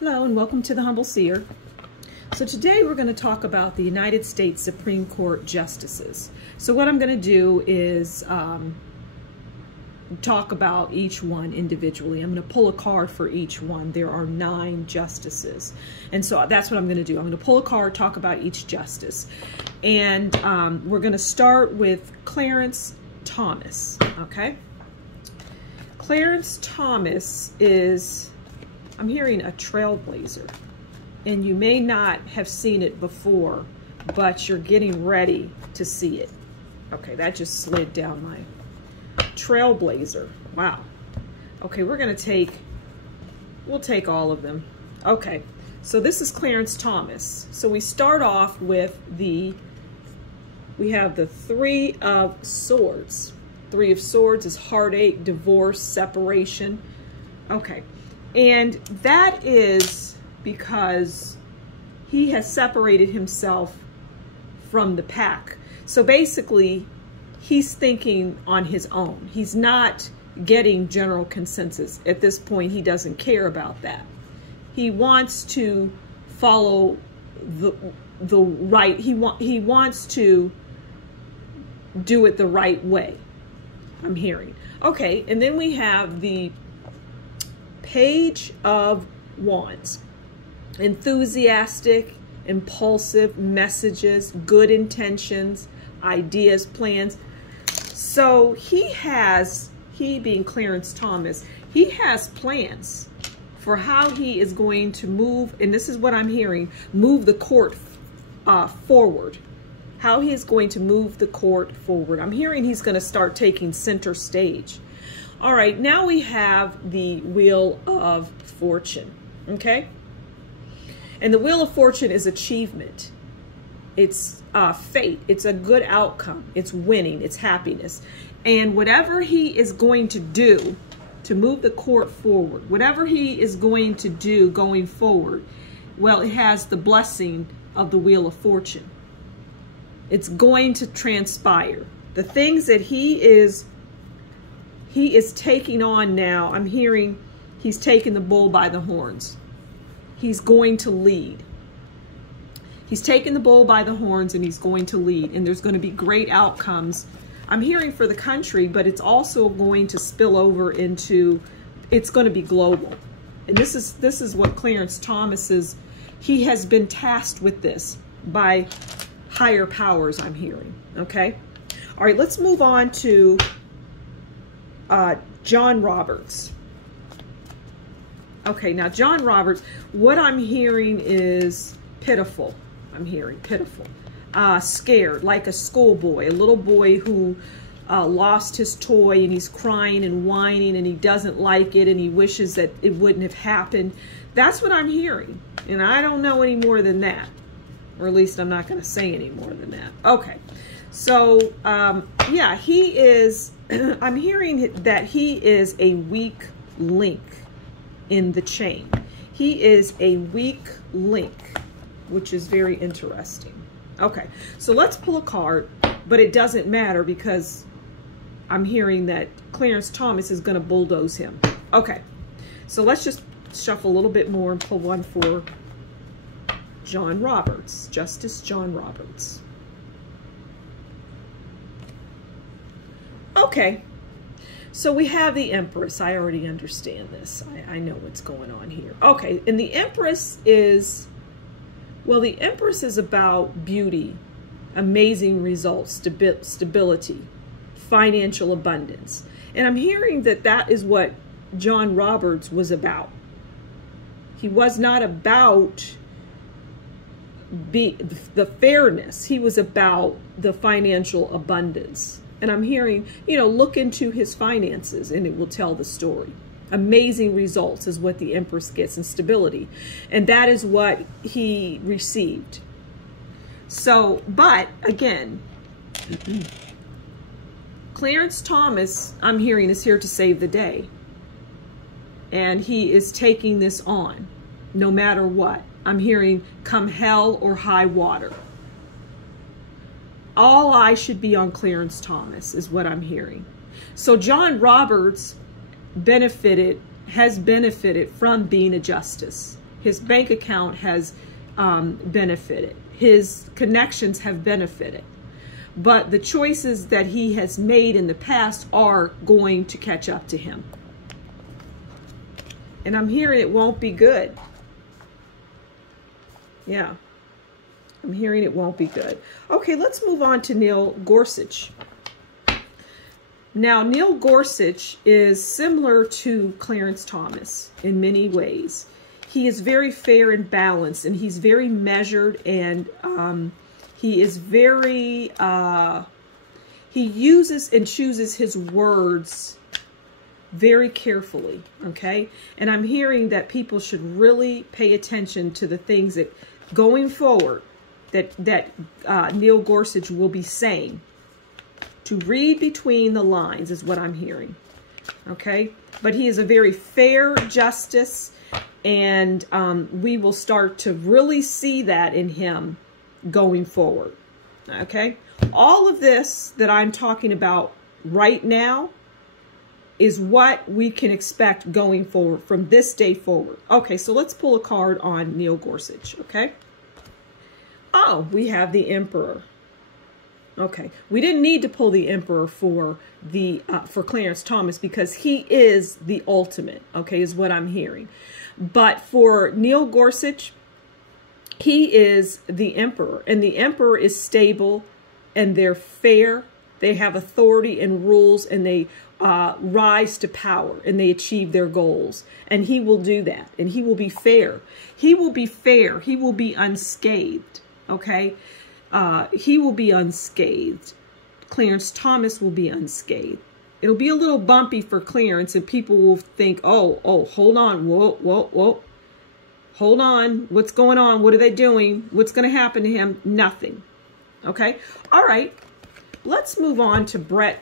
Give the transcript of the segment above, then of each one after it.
Hello and welcome to the Humble Seer. So today we're going to talk about the United States Supreme Court justices. So what I'm going to do is talk about each one individually. I'm going to pull a card for each one. There are 9 justices. And so that's what I'm going to do. I'm going to pull a card, talk about each justice. And we're going to start with Clarence Thomas, okay? Clarence Thomas is, I'm hearing, a trailblazer. And you may not have seen it before, but you're getting ready to see it. Okay, that just slid down my trailblazer. Wow. Okay, we're going to we'll take all of them. Okay, so this is Clarence Thomas. So we start off with we have the 3 of Swords. 3 of Swords is heartache, divorce, separation. Okay, and that is because he has separated himself from the pack. So basically, he's thinking on his own. He's not getting general consensus. At this point, he doesn't care about that. He wants to follow the right. He wants to do it the right way, I'm hearing. Okay, and then we have the Page of Wands. Enthusiastic, impulsive messages, good intentions, ideas, plans. So he being Clarence Thomas, he has plans for how he is going to move, and this is what I'm hearing, move the court forward. How he is going to move the court forward. I'm hearing he's going to start taking center stage. All right, now we have the Wheel of Fortune, okay? And the Wheel of Fortune is achievement. It's fate. It's a good outcome. It's winning. It's happiness. And whatever he is going to do to move the court forward, whatever he is going to do going forward, well, it has the blessing of the Wheel of Fortune. It's going to transpire. The things that he is taking on now, I'm hearing he's taking the bull by the horns. He's going to lead. He's taking the bull by the horns and he's going to lead. And there's going to be great outcomes. I'm hearing for the country, but it's also going to spill over into, it's going to be global. And this is what Clarence Thomas is. He has been tasked with this by higher powers, I'm hearing. Okay. All right, let's move on to John Roberts. Okay, now John Roberts, what I'm hearing is pitiful. I'm hearing pitiful. Scared, like a schoolboy, a little boy who lost his toy and he's crying and whining and he doesn't like it and he wishes that it wouldn't have happened. That's what I'm hearing. And I don't know any more than that. Or at least I'm not going to say any more than that. Okay. So, yeah, he is, I'm hearing that he is a weak link in the chain. He is a weak link, which is very interesting. Okay, so let's pull a card, but it doesn't matter because I'm hearing that Clarence Thomas is going to bulldoze him. Okay, so let's just shuffle a little bit more and pull one for John Roberts, Justice John Roberts. Okay. So we have the Empress. I already understand this. I know what's going on here. Okay, and the Empress is, well, the Empress is about beauty, amazing results, stability, financial abundance. And I'm hearing that that is what John Roberts was about. He was not about the fairness. He was about the financial abundance. And I'm hearing, you know, look into his finances and it will tell the story. Amazing results is what the Empress gets, and stability. And that is what he received. So, but again, Clarence Thomas, I'm hearing, is here to save the day. And he is taking this on no matter what. I'm hearing come hell or high water. All eyes should be on Clarence Thomas is what I'm hearing. So John Roberts has benefited from being a justice. His bank account has benefited. His connections have benefited. But the choices that he has made in the past are going to catch up to him. And I'm hearing it won't be good. Yeah. I'm hearing it won't be good. Okay, let's move on to Neil Gorsuch. Now, Neil Gorsuch is similar to Clarence Thomas in many ways. He is very fair and balanced, and he's very measured, and he is very, he uses and chooses his words very carefully, okay? And I'm hearing that people should really pay attention to the things that, going forward, that Neil Gorsuch will be saying. To read between the lines is what I'm hearing, okay? But he is a very fair justice, and we will start to really see that in him going forward, okay? All of this that I'm talking about right now is what we can expect going forward from this day forward. Okay, so let's pull a card on Neil Gorsuch, okay? Oh, we have the Emperor. Okay, we didn't need to pull the Emperor for Clarence Thomas because he is the ultimate, okay, is what I'm hearing. But for Neil Gorsuch, he is the Emperor, and the Emperor is stable, and they're fair. They have authority and rules, and they rise to power, and they achieve their goals. And he will do that, and he will be fair. He will be fair. He will be unscathed, okay? He will be unscathed. Clarence Thomas will be unscathed. It'll be a little bumpy for Clarence, and people will think, oh, hold on, whoa. Hold on, what's going on? What are they doing? What's going to happen to him? Nothing. Okay? All right. Let's move on to Brett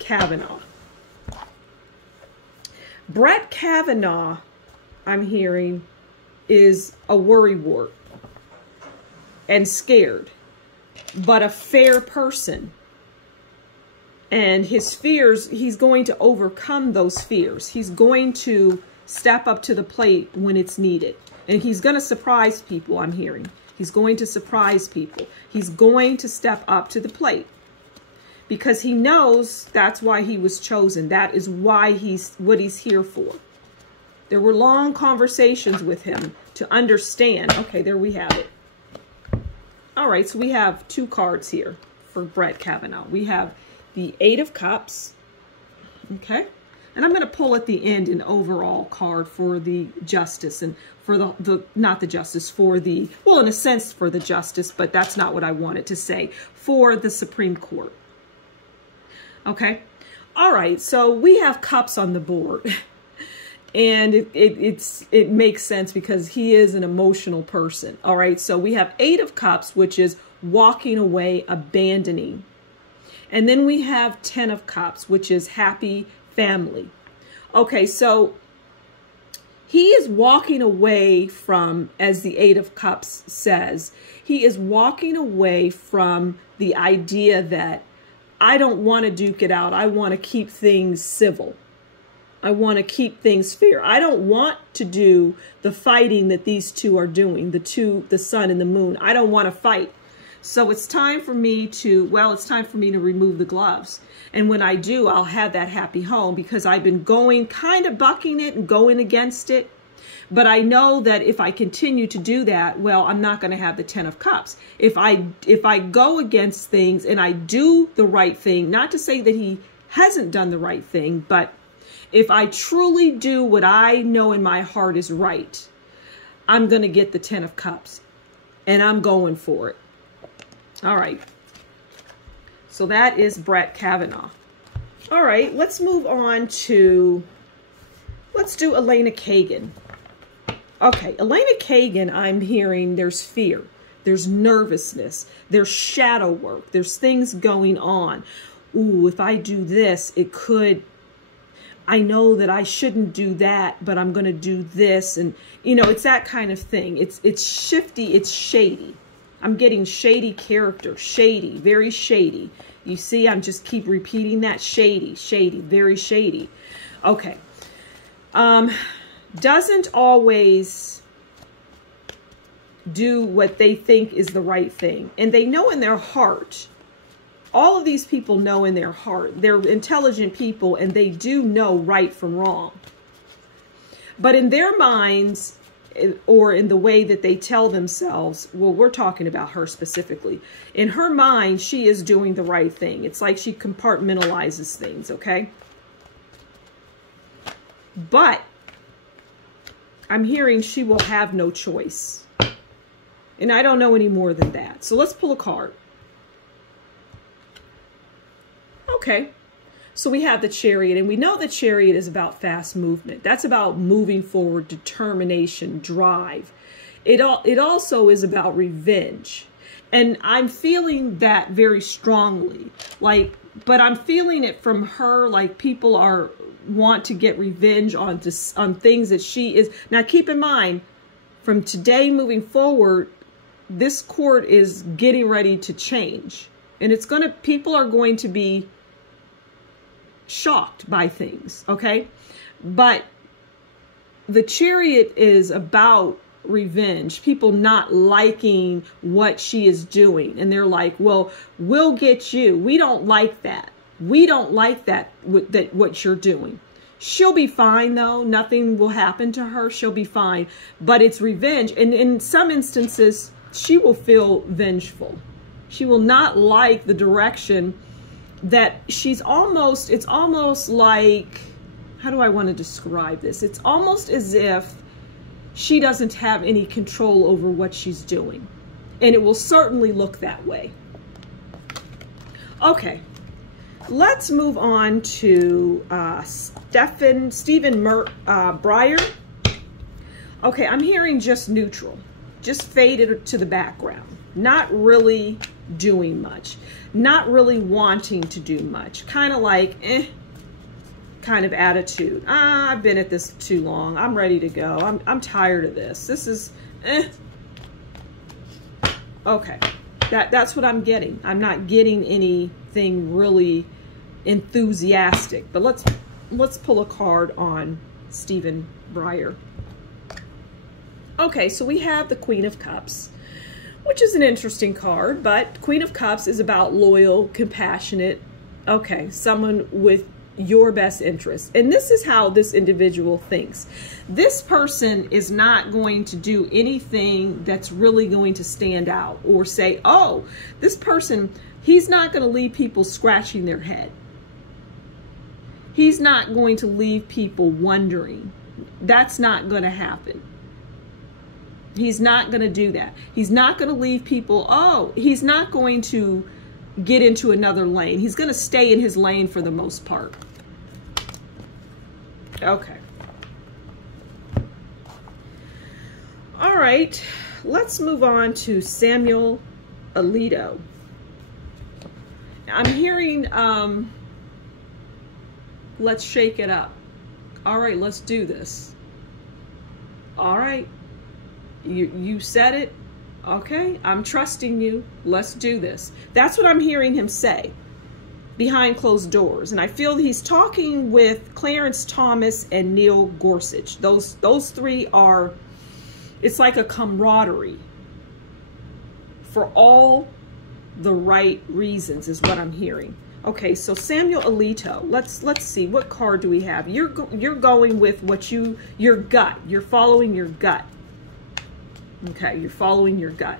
Kavanaugh. Brett Kavanaugh, I'm hearing, is a worrywart and scared, but a fair person. And his fears, he's going to overcome those fears. He's going to step up to the plate when it's needed. And he's going to surprise people, I'm hearing. He's going to surprise people. He's going to step up to the plate. Because he knows that's why he was chosen. That is why what he's here for. There were long conversations with him to understand. Okay, there we have it. All right, so we have two cards here for Brett Kavanaugh. We have the Eight of Cups. Okay. And I'm going to pull at the end an overall card for the justice and for not the justice, for the, well, in a sense for the justice, but that's not what I wanted to say, for the Supreme Court. Okay. All right. So we have cups on the board and it makes sense because he is an emotional person. All right. So we have Eight of Cups, which is walking away, abandoning. And then we have 10 of Cups, which is happy family. Okay, so he is walking away from, as the Eight of Cups says, he is walking away from the idea that I don't want to duke it out. I want to keep things civil. I want to keep things fair. I don't want to do the fighting that these two are doing, the sun and the moon. I don't want to fight. So it's time for me to, it's time for me to remove the gloves. And when I do, I'll have that happy home because I've been going, kind of bucking it and going against it. But I know that if I continue to do that, I'm not going to have the 10 of Cups. If I go against things and I do the right thing, not to say that he hasn't done the right thing, but if I truly do what I know in my heart is right, I'm going to get the 10 of Cups. And I'm going for it. All right. So that is Brett Kavanaugh. All right, let's move on to, let's do Elena Kagan. Okay, Elena Kagan, I'm hearing there's fear, there's nervousness, there's shadow work, there's things going on. Ooh, if I do this, it could, I know that I shouldn't do that, but I'm going to do this. And, it's that kind of thing. It's shifty, it's shady. I'm getting shady character, shady, very shady. You see, I'm just keep repeating that, shady, shady, very shady. Okay. Doesn't always do what they think is the right thing. And they know in their heart, all of these people know in their heart, they're intelligent people and they do know right from wrong. But in their minds, or in the way that they tell themselves, well, we're talking about her specifically. In her mind, she is doing the right thing. It's like she compartmentalizes things, okay? But I'm hearing she will have no choice. And I don't know any more than that. So let's pull a card. Okay. So we have the Chariot, and we know the Chariot is about fast movement. That's about moving forward, determination, drive. It also is about revenge. And I'm feeling that very strongly. Like, but I'm feeling it from her, like people want to get revenge on things that she is. Now keep in mind, from today moving forward, this court is getting ready to change. And people are going to be shocked by things, okay? But the Chariot is about revenge, people not liking what she is doing, and they're like, well, we'll get you. We don't like that. We don't like that what you're doing. She'll be fine though. Nothing will happen to her. She'll be fine. But it's revenge, and in some instances she will feel vengeful. She will not like the direction that it's almost like, how do I want to describe this? It's almost as if she doesn't have any control over what she's doing. And it will certainly look that way. Okay, let's move on to Stephen Breyer. Okay, I'm hearing just neutral, just faded to the background, not really doing much. Not really wanting to do much, kind of like kind of attitude. I've been at this too long. I'm ready to go. I'm tired of this. This is okay. That's what I'm getting. I'm not getting anything really enthusiastic. But let's pull a card on Stephen Breyer. Okay, so we have the Queen of Cups, which is an interesting card, but Queen of Cups is about loyal, compassionate, okay, someone with your best interest. And this is how this individual thinks. This person is not going to do anything that's really going to stand out or say, oh, this person, he's not going to leave people scratching their head. He's not going to leave people wondering. That's not going to happen. He's not going to do that. He's not going to leave people, he's not going to get into another lane. He's going to stay in his lane for the most part. Okay. All right. Let's move on to Samuel Alito. I'm hearing, let's shake it up. All right, let's do this. All right. You said it. Okay, I'm trusting you. Let's do this. That's what I'm hearing him say behind closed doors. And I feel he's talking with Clarence Thomas and Neil Gorsuch. Those three are, it's like a camaraderie for all the right reasons is what I'm hearing. Okay, so Samuel Alito, let's see, what card do we have? You're going with what your gut. You're following your gut. Okay, you're following your gut.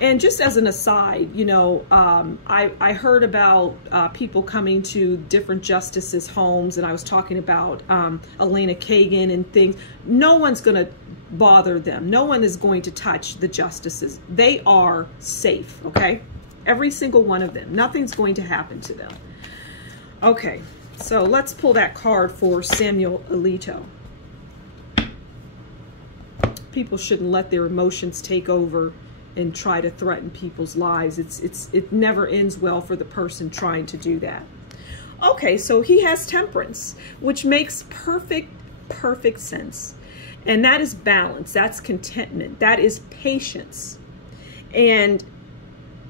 And just as an aside, you know, I heard about people coming to different justices' homes, and I was talking about Elena Kagan and things. No one's going to bother them. No one is going to touch the justices. They are safe, okay? Every single one of them. Nothing's going to happen to them. Okay, so let's pull that card for Samuel Alito. People shouldn't let their emotions take over and try to threaten people's lives. It never ends well for the person trying to do that. Okay, so he has temperance, which makes perfect sense. And that is balance, that's contentment, that is patience. And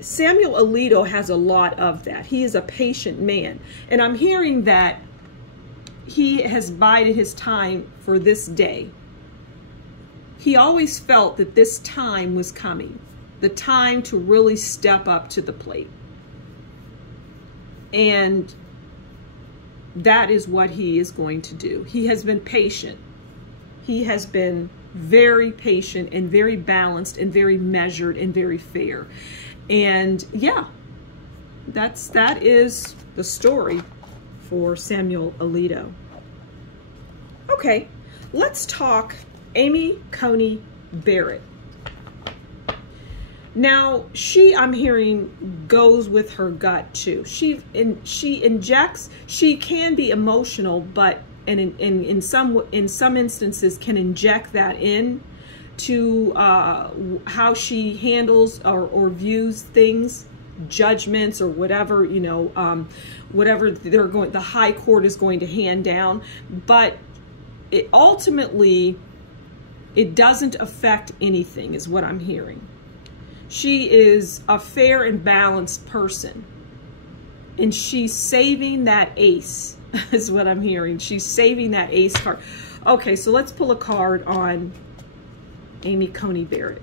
Samuel Alito has a lot of that. He is a patient man. And I'm hearing that he has bided his time for this day. he always felt that this time was coming, the time to really step up to the plate. And that is what he is going to do. He has been patient. He has been very patient and very balanced and very measured and very fair. And yeah, that is the story for Samuel Alito. Okay, let's talk Amy Coney Barrett. Now, I'm hearing, goes with her gut too. She injects, she can be emotional, but in some instances can inject that in to how she handles or views things, judgments or whatever, whatever the high court is going to hand down. But it ultimately, it doesn't affect anything, is what I'm hearing. She is a fair and balanced person, and she's saving that ace, is what I'm hearing. She's saving that ace card. Okay, so let's pull a card on Amy Coney Barrett.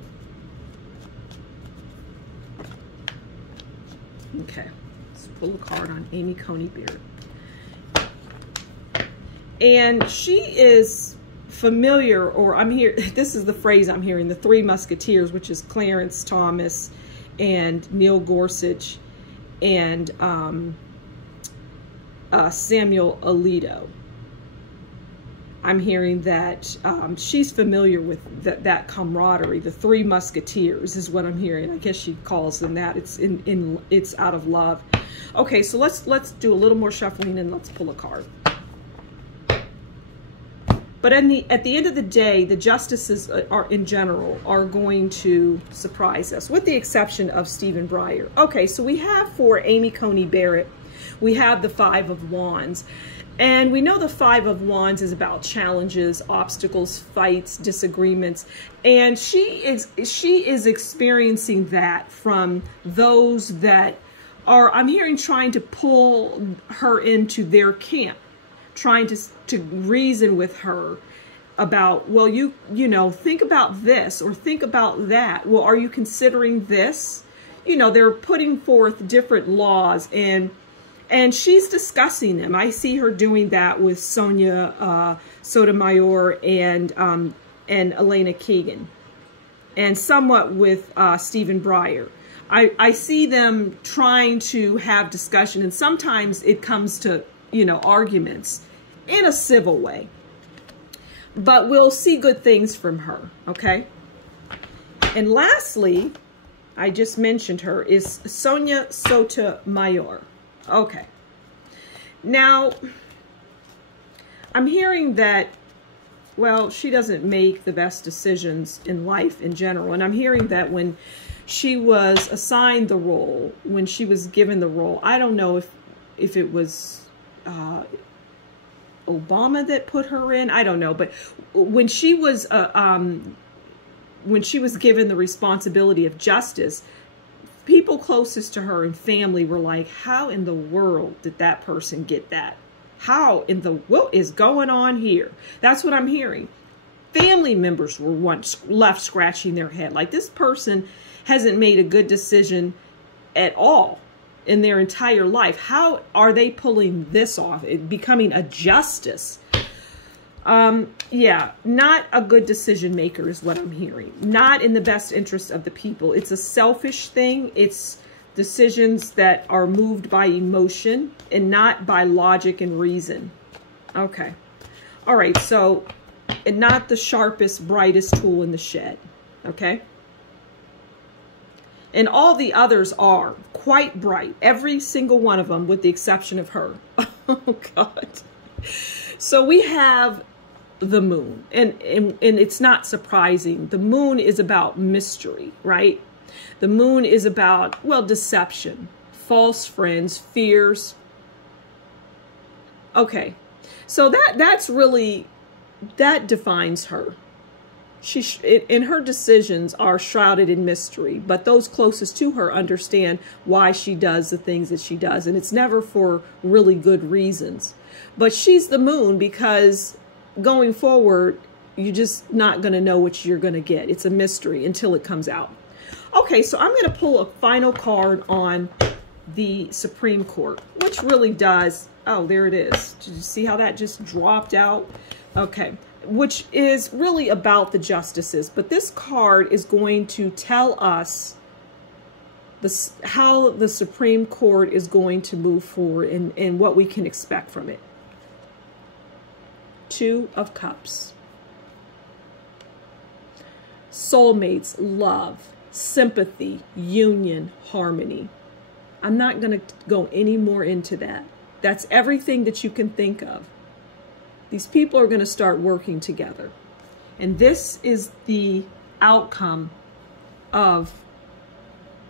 Okay, let's pull a card on Amy Coney Barrett. And she is familiar, or I'm here, this is the phrase I'm hearing, the Three Musketeers, which is Clarence Thomas and Neil Gorsuch and Samuel Alito. I'm hearing that she's familiar with that camaraderie. The Three Musketeers is what I'm hearing. I guess she calls them that. It's it's out of love. Okay, so let's do a little more shuffling and let's pull a card. But at the end of the day, the justices in general are going to surprise us, with the exception of Stephen Breyer. Okay, so we have for Amy Coney Barrett, we have the Five of Wands. And we know the Five of Wands is about challenges, obstacles, fights, disagreements. And she is experiencing that from those that are, I'm hearing, trying to pull her into their camp, trying to reason with her about, well, you know, think about this or think about that. Well, are you considering this? You know, they're putting forth different laws and she's discussing them. I see her doing that with Sonia Sotomayor and Elena Kagan, and somewhat with Stephen Breyer. I see them trying to have discussion, and sometimes it comes to, arguments in a civil way. But we'll see good things from her, okay? And lastly, I just mentioned her, is Sonia Sotomayor. Okay. Now, I'm hearing that, well, she doesn't make the best decisions in life in general. And I'm hearing that when she was assigned the role, when she was given the role, I don't know if it was Obama that put her in. I don't know. But when she was given the responsibility of justice, people closest to her and family were like, how in the world did that person get that? What is going on here? That's what I'm hearing. Family members were once left scratching their head. Like, this person hasn't made a good decision at all in their entire life. How are they pulling this off? It becoming a justice. Yeah, not a good decision maker is what I'm hearing. Not in the best interest of the people. It's a selfish thing. It's decisions that are moved by emotion and not by logic and reason. Okay. All right. So, and not the sharpest, brightest tool in the shed. Okay. And all the others are quite bright. Every single one of them, with the exception of her. Oh, God. So we have the moon, and it's not surprising. The moon is about mystery, right? The moon is about, well, deception, false friends, fears. Okay, so that's really, that defines her. And her decisions are shrouded in mystery, but those closest to her understand why she does the things that she does, and it's never for really good reasons. But she's the moon because going forward, you're just not going to know what you're going to get. It's a mystery until it comes out. Okay, so I'm going to pull a final card on the Supreme Court, which really does, oh, there it is. Did you see how that just dropped out? Okay, which is really about the justices. But this card is going to tell us how the Supreme Court is going to move forward and what we can expect from it. Two of Cups. Soulmates, love, sympathy, union, harmony. I'm not going to go any more into that. That's everything that you can think of. These people are going to start working together. And this is the outcome of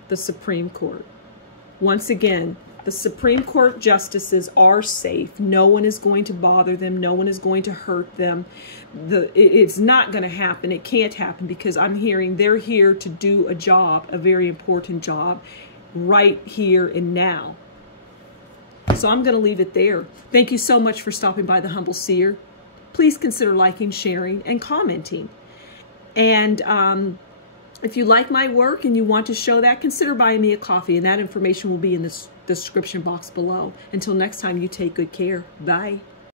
the Supreme Court. Once again, the Supreme Court justices are safe. No one is going to bother them. No one is going to hurt them. It's not going to happen. It can't happen because I'm hearing they're here to do a job, a very important job, right here and now. So I'm going to leave it there. Thank you so much for stopping by the Humble Seer. Please consider liking, sharing, and commenting. And if you like my work and you want to show that, consider buying me a coffee, and that information will be in the description box below. Until next time, you take good care. Bye.